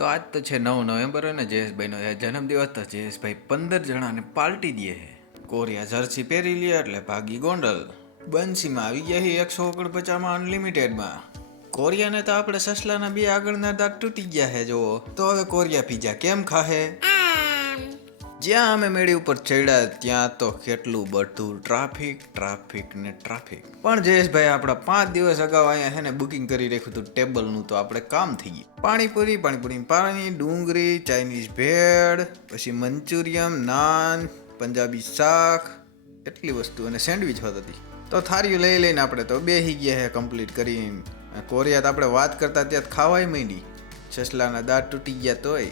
તો આજ તો છે 9 નવેમ્બર અને જયેશભાઈનો જન્મદિવસ. તો જયેશભાઈ 15 જણાને પાર્ટી દે છે. કોરિયા જર્સી પહેરી લે એટલે ભાગી ગોંડલ. બંસીમાં આવી ગયા છે 149 અનલિમિટેડમાં. કોરિયાને તો આપણે સસલાના બે આગળના દાંત તૂટી ગયા છે જો. તો હવે કોરિયા પીઝા કેમ ખાહે? જ્યાં અમે મેળી ઉપર ચડ્યા ત્યાં તો કેટલું બધું ટ્રાફિક ને ટ્રાફિક. પણ જયેશભાઈ આપણા 5 દિવસ અગાઉ અહીંયા છે ને બુકિંગ કરી રાખ્યું હતું ટેબલનું, તો આપણે કામ થઈ ગયું. પાણીપુરી પાણી, ડુંગળી, ચાઇનીઝ ભેળ, પછી મંચુરિયમ, નાન, પંજાબી શાક, એટલી વસ્તુ અને સેન્ડવિચ હોત હતી. તો થાળીઓ લઈ લઈને આપણે તો બેસી ગયા છે કમ્પ્લીટ કરીને. કોરિયા તો આપણે વાત કરતા ત્યાં ખાવાય માંડી. સસલાના દાંત તૂટી ગયા તોય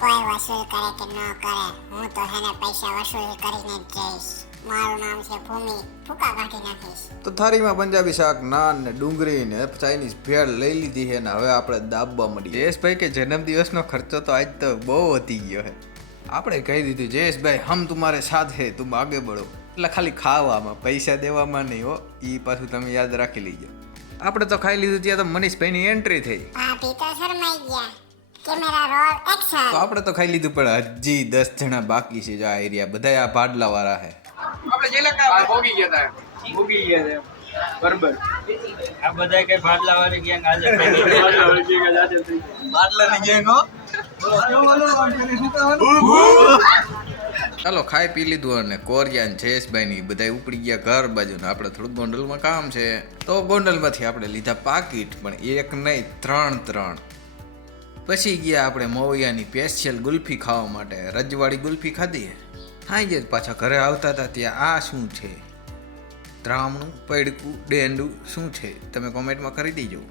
કોઈ વસૂલ કરે કે ન કરે, હું તો હેને પૈસા વસૂલ કરીને જ જઈશ. મારું નામ છે ભૂમિ, ફૂકા કાઢી નાખીશ. તો થાળીમાં પંજાબી શાક, નાન ને ડુંગળી ને ચાઇનીઝ ભેળ લઈ લીધી છે ને હવે આપણે દાબવા મળી. જયેશભાઈ કે જન્મદિવસનો ખર્ચો તો આજ તો બહુ વધી ગયો છે. આપણે કહી દીધું જયેશભાઈ હમ તુમારે સાથ હે, તુમ આગે બઢો. એટલે ખાલી ખાવામાં, પૈસા દેવામાં નહીં હો, એ પાછું તમે યાદ રાખી લીજો. આપણે તો ખાઈ લીધું ત્યાં તો મનીષભાઈની એન્ટ્રી થઈ. ભાભી તો શરમાઈ ગયા. Camera roll action. તો આપણે તો ખાઈ લીધું પણ હજી 10 જણા બાકી છે. જો આ એરિયા બધા આ ભાડલા વાળા છે. આપણે જે લખા ભોગી ગયા હતા બરાબર. આ બધા કઈ ભાડલા વાળી ગેંગ આજે બાટલાની ગેંગ હો. ચાલો ખાઈ પી લીધું અને કોરિયા ને જયેશભાઈ ની બધા ઉપડી ગયા ઘર બાજુ ને આપણે થોડુંક ગોંડલમાં કામ છે. તો ગોંડલમાંથી આપણે લીધા પાકીટ, પણ એક નહીં 3. પછી ગયા આપણે મોવિયાની સ્પેશિયલ ગુલ્ફી ખાવા માટે. રજવાડી ગુલ્ફી ખાધી. સાંજે જ પાછા ઘરે આવતા હતા ત્યાં આ શું છે, ત્રામણું, પૈડકું, ડેંડું શું છે તમે કોમેન્ટમાં કરી દેજો.